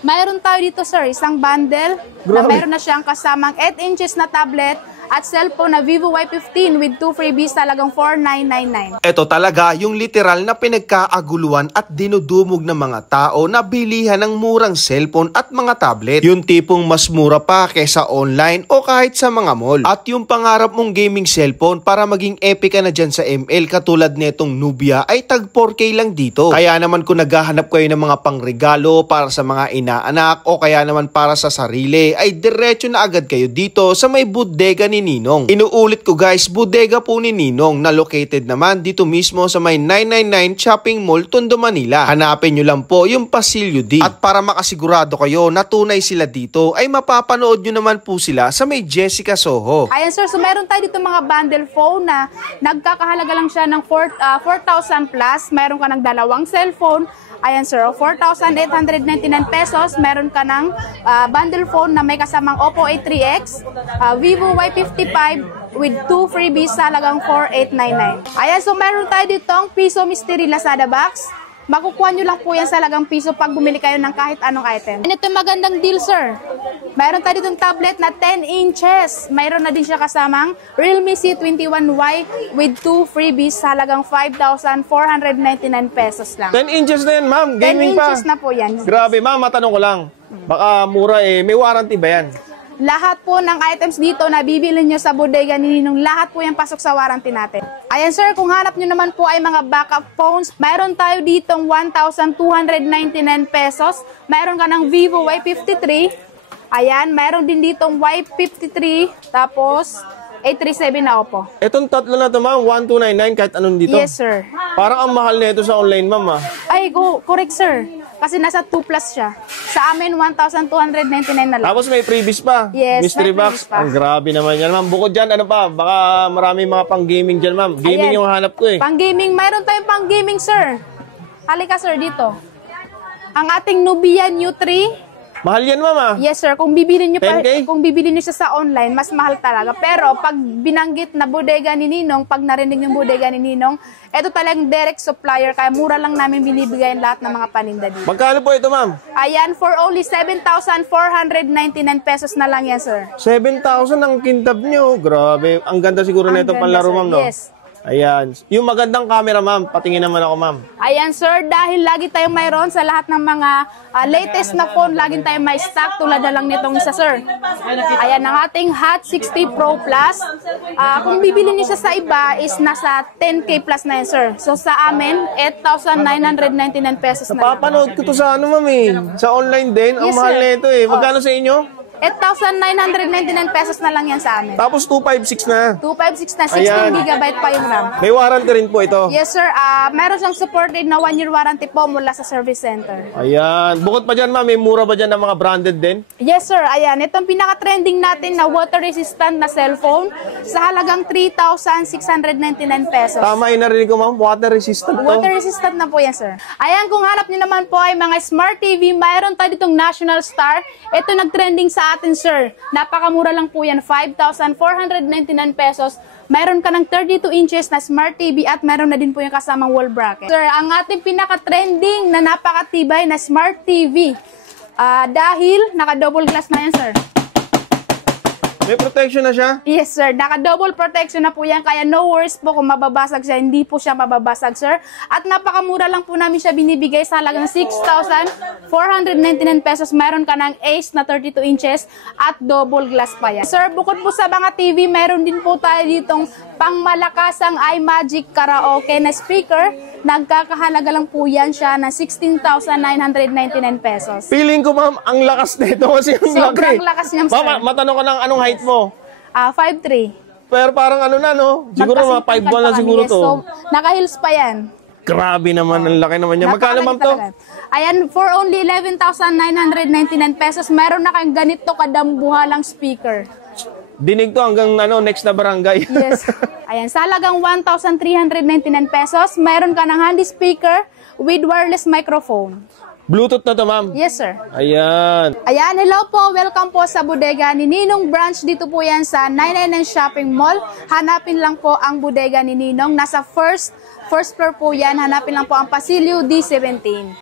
Mayroon tayo dito, sir, isang bundle na mayroon na siyang kasamang 8 inches na tablet at cellphone na Vivo Y15 with 2 freebies, talagang 4,999. Ito talaga yung literal na pinagkaaguluhan at dinudumog ng mga tao na bilihan ng murang cellphone at mga tablet. Yung tipong mas mura pa kesa online o kahit sa mga mall. At yung pangarap mong gaming cellphone para maging epic ka na dyan sa ML katulad netong Nubia ay tag 4K lang dito. Kaya naman kung naghahanap kayo ng mga pangregalo para sa mga inaanak o kaya naman para sa sarili ay diretso na agad kayo dito sa may bodega ni Ninong. Inuulit ko guys, bodega po ni Ninong na located naman dito mismo sa may 999 Shopping Mall, Tondo, Manila. Hanapin nyo lang po yung Pasilyo D. At para makasigurado kayo na tunay sila dito ay mapapanood nyo naman po sila sa may Jessica Soho. Ayan sir, so meron tayo dito mga bundle phone na nagkakahalaga lang siya ng 4,000 plus. Meron ka ng dalawang cellphone. Ayan sir, 4,899 pesos. Meron ka ng bundle phone na may kasamang Oppo A3X, Vivo Y55 with 2 freebies, talagang 4,899. Ayan, so meron tayo dito ang Piso Mystery Lazada box. Makukuha nyo lang po yan sa lagang piso pag bumili kayo ng kahit anong item. And ito magandang deal, sir. Mayroon tayo ditong tablet na 10 inches. Mayroon na din siya kasamang Realme C21Y with 2 freebies, halagang 5,499 pesos lang. 10 inches na yan, ma'am. 10 Gaming pa. inches na po yan. Grabe, ma'am. Matanong ko lang. Baka mura eh. May warranty ba yan? Lahat po ng items dito na bibili nyo sa bodega ni Ninong, lahat po yung pasok sa warranty natin. Ayan sir, kung hanap nyo naman po ay mga backup phones, mayroon tayo ditong 1,299 pesos. Mayroon ka ng Vivo Y53. Ayan, mayroon din ditong Y53. Tapos, 837 na Oppo. Etong tatlo na ito, ma'am. 1,299 kahit anong dito. Yes sir. Parang ang mahal na ito sa online, ma'am. Ay, correct sir. Kasi nasa 2 plus siya. Sa amin, 1,299 na lang. Tapos may freebies pa. Yes, Mystery may box. freebies pa. Ang grabe naman yan, ma'am. Bukod dyan, ano pa? Baka marami mga pang-gaming dyan, ma'am. Gaming Ayan. yung hanap ko eh. Pang-gaming, mayroon tayong pang-gaming, sir. Halika, sir, dito. Ang ating Nubia New 3. Mahal yan, ma'am. Yes, sir. Kung bibili nyo 10K? kung bibili nyo siya sa online, mas mahal talaga. Pero pag binanggit na bodega ni Ninong, pag narinig yung bodega ni Ninong, ito talagang direct supplier, kaya mura lang namin binibigay lahat ng mga paninda dito. Magkano po ito, ma'am? Ayan, for only 7,499 pesos na lang yan, sir. 7,000 ang kintab nyo. Grabe. Ang ganda siguro na itong ganda, panlaro, sir. ma'am, no? Yes. Ayan. Yung magandang camera, ma'am. Patingin naman ako, ma'am. Ayan, sir, dahil lagi tayong mayroon sa lahat ng mga latest na phone, lagi tayong may stock tulad na lang nitong isa, sir. Ayan, ang ating Hot 60 Pro Plus. Kung bibili niyo siya sa iba, is nasa 10K plus na yan, sir. So, sa amin, 8,999 pesos na lang. Napapanood ko to sa ano, ma'am, eh. Sa online din. Ang Yes, mahal sir. na ito, eh. Magkano sa inyo? 8,999 pesos na lang yan sa amin. Tapos 256 na. 256 na, 16 Ayan. gigabyte pa yung RAM. May warranty rin po ito. Yes, sir. Meron siyang supported na 1-year warranty po mula sa service center. Ayan. Bukod pa dyan, ma'am, may mura ba dyan ng mga branded din? Yes, sir. Ayan. Itong pinaka-trending natin na water-resistant na cellphone sa halagang 3,699 pesos. Tama yung narinig ko, ma'am. Water resistant to. Water-resistant na po yan, sir. Ayan, kung hanap niyo naman po ay mga smart TV, mayroon tayo ditong National Star. Ito nag-trending sa atin, sir. Napakamura lang po yan. 5,499 pesos. Mayroon ka ng 32 inches na smart TV at mayroon na din po yung kasamang wall bracket. Sir, ang ating pinaka-trending na napakatibay na smart TV. Dahil naka-double glass na yan, sir. May protection na siya? Yes, sir. Naka-double protection na po yan. Kaya no worries po kung mababasag siya. Hindi po siya mababasag, sir. At napakamura lang po namin siya binibigay sa halagang 6,499 pesos. Mayroon ka ng Ace na 32 inches at double glass pa yan. Sir, bukod po sa mga TV, mayroon din po tayo ditong pangmalakasang iMagic karaoke na speaker. Nagkakahalaga lang po yan siya na 16,999 pesos. Feeling ko, ma'am, ang lakas nito kasi ang laki. Sobrang lakas niya, sir. Ma'am, matanong ko ng anong height mo? 5'3". Pero parang ano na, no? Siguro mga 5'1 lang siguro to. So, naka-heels pa yan. Grabe naman, ang laki naman niya. Magkano, ma'am, to? Ayan, for only 11,999 pesos, meron na kayong ganito kadambuhalang speaker. Dinig to hanggang next na barangay. Yes. Ayan, sa halagang 1,399 pesos, meron ka ng handy speaker with wireless microphone. Bluetooth na to, ma'am? Yes, sir. Ayan. Ayan, hello po. Welcome po sa bodega ni Ninong branch. Dito po yan sa 999 Shopping Mall. Hanapin lang po ang bodega ni Ninong. Nasa first floor po yan. Hanapin lang po ang Pasilyo D17.